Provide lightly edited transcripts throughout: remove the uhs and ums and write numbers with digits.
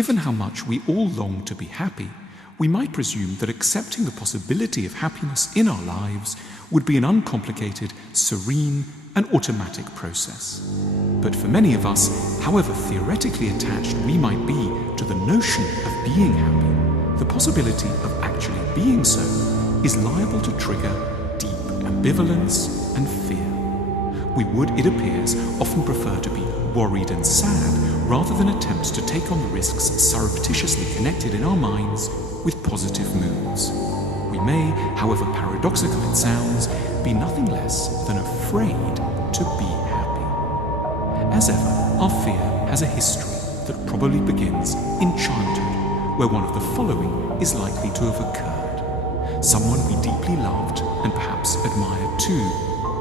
Given how much we all long to be happy, we might presume that accepting the possibility of happiness in our lives would be an uncomplicated, serene, and automatic process. But for many of us, however theoretically attached we might be to the notion of being happy, the possibility of actually being so is liable to trigger deep ambivalence and fear. We would, it appears, often prefer to be worried and sad rather than attempt to take on the risks surreptitiously connected in our minds with positive moods. We may, however paradoxical it sounds, be nothing less than afraid to be happy. As ever, our fear has a history that probably begins in childhood, where one of the following is likely to have occurred. Someone we deeply loved and perhaps admired too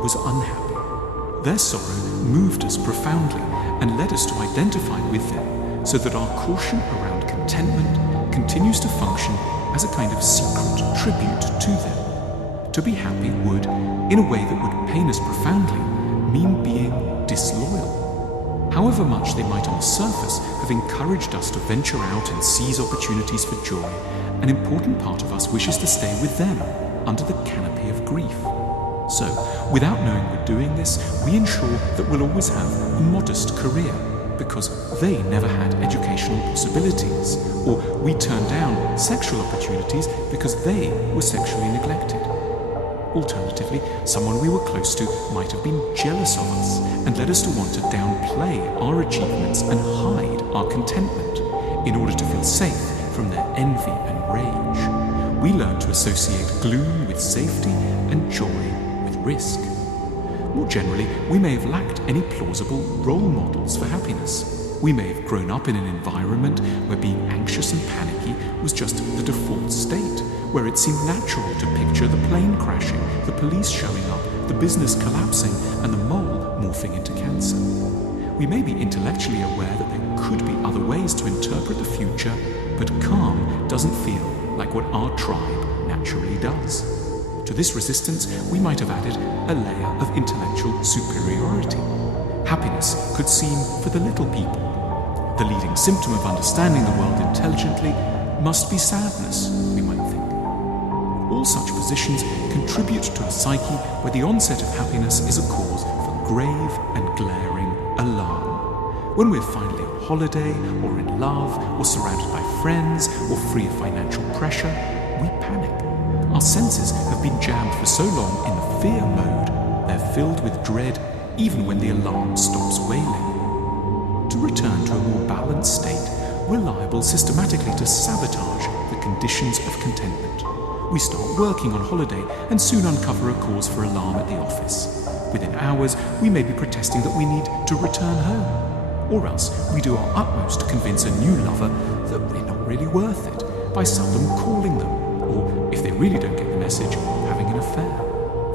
was unhappy. Their sorrow moved us profoundly and led us to identify with them, so that our caution around contentment continues to function as a kind of secret tribute to them. To be happy would, in a way that would pain us profoundly, mean being disloyal. However much they might on the surface have encouraged us to venture out and seize opportunities for joy, an important part of us wishes to stay with them under the canopy of grief. So, without knowing we're doing this, we ensure that we'll always have a modest career, because they never had educational possibilities, or we turned down sexual opportunities because they were sexually neglected. Alternatively, someone we were close to might have been jealous of us and led us to want to downplay our achievements and hide our contentment in order to feel safe from their envy and rage. We learn to associate gloom with safety and joy with risk. More generally, we may have lacked any plausible role models for happiness. We may have grown up in an environment where being anxious and panicky was just the default state, where it seemed natural to picture the plane crashing, the police showing up, the business collapsing, and the mole morphing into cancer. We may be intellectually aware that there could be other ways to interpret the future, but calm doesn't feel like what our tribe naturally does. To this resistance, we might have added a layer of intellectual superiority. Happiness could seem for the little people. The leading symptom of understanding the world intelligently must be sadness, we might think. All such positions contribute to a psyche where the onset of happiness is a cause for grave and glaring alarm. When we're finally on holiday, or in love, or surrounded by friends, or free of financial pressure, we panic. Our senses have been jammed for so long in the fear mode, they're filled with dread even when the alarm stops wailing. To return to a more balanced state, we're liable systematically to sabotage the conditions of contentment. We start working on holiday and soon uncover a cause for alarm at the office. Within hours, we may be protesting that we need to return home. Or else, we do our utmost to convince a new lover that we're not really worth it by seldom calling them, or, if they really don't get the message, having an affair.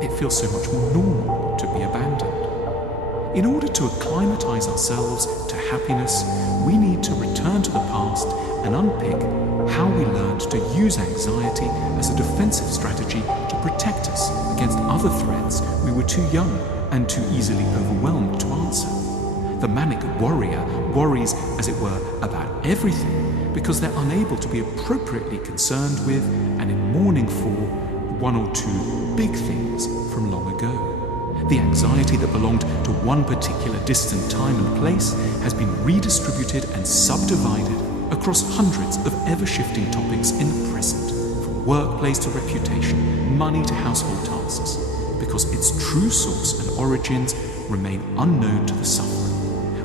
It feels so much more normal to be abandoned. In order to acclimatize ourselves to happiness, we need to return to the past and unpick how we learned to use anxiety as a defensive strategy to protect us against other threats we were too young and too easily overwhelmed to answer. The manic worrier worries, as it were, about everything because they're unable to be appropriately concerned with and in mourning for one or two big things from long ago. The anxiety that belonged to one particular distant time and place has been redistributed and subdivided across hundreds of ever-shifting topics in the present, from workplace to reputation, money to household tasks, because its true source and origins remain unknown to the sufferer.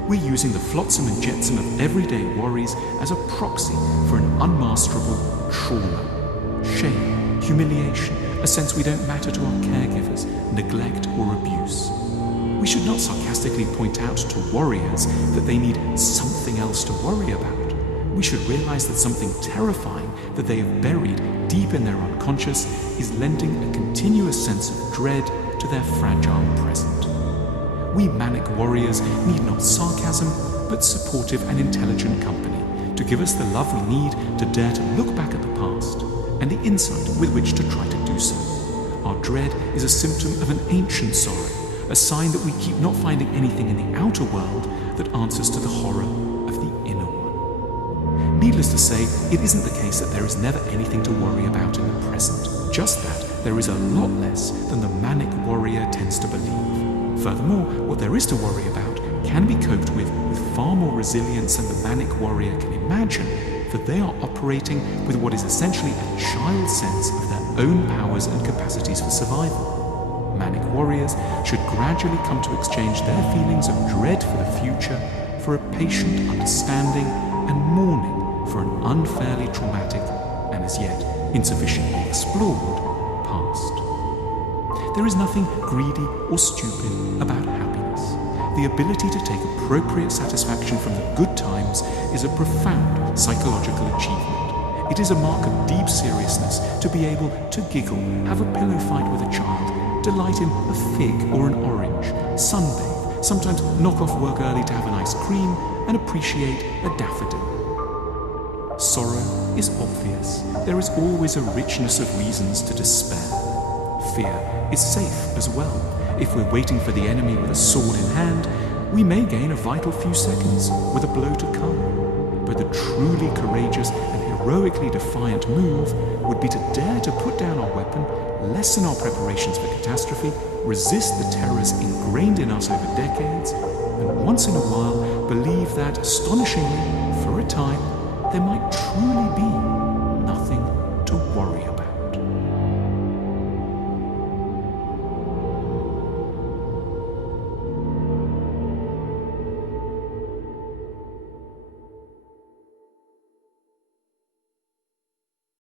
We're using the flotsam and jetsam of everyday worries as a proxy for an unmasterable trauma, shame, humiliation, a sense we don't matter to our caregivers, neglect or abuse. We should not sarcastically point out to worriers that they need something else to worry about. We should realize that something terrifying that they have buried deep in their unconscious is lending a continuous sense of dread to their fragile present. We manic warriors need not sarcasm, but supportive and intelligent company to give us the love we need to dare to look back at the past and the insight with which to try to do so. Our dread is a symptom of an ancient sorrow, a sign that we keep not finding anything in the outer world that answers to the horror of the inner one. Needless to say, it isn't the case that there is never anything to worry about in the present, just that there is a lot less than the manic warrior tends to believe. Furthermore, what there is to worry about can be coped with far more resilience than the manic warrior can imagine, for they are operating with what is essentially a child's sense of their own powers and capacities for survival. Manic warriors should gradually come to exchange their feelings of dread for the future for a patient understanding and mourning for an unfairly traumatic and as yet insufficiently explored past. There is nothing greedy or stupid about happiness. The ability to take appropriate satisfaction from the good times is a profound psychological achievement. It is a mark of deep seriousness to be able to giggle, have a pillow fight with a child, delight in a fig or an orange, sunbathe, sometimes knock off work early to have an ice cream, and appreciate a daffodil. Sorrow is obvious. There is always a richness of reasons to despair. Fear is safe as well. If we're waiting for the enemy with a sword in hand, we may gain a vital few seconds with a blow to come. But the truly courageous and heroically defiant move would be to dare to put down our weapon, lessen our preparations for catastrophe, resist the terrors ingrained in us over decades, and once in a while believe that, astonishingly, for a time, there might truly be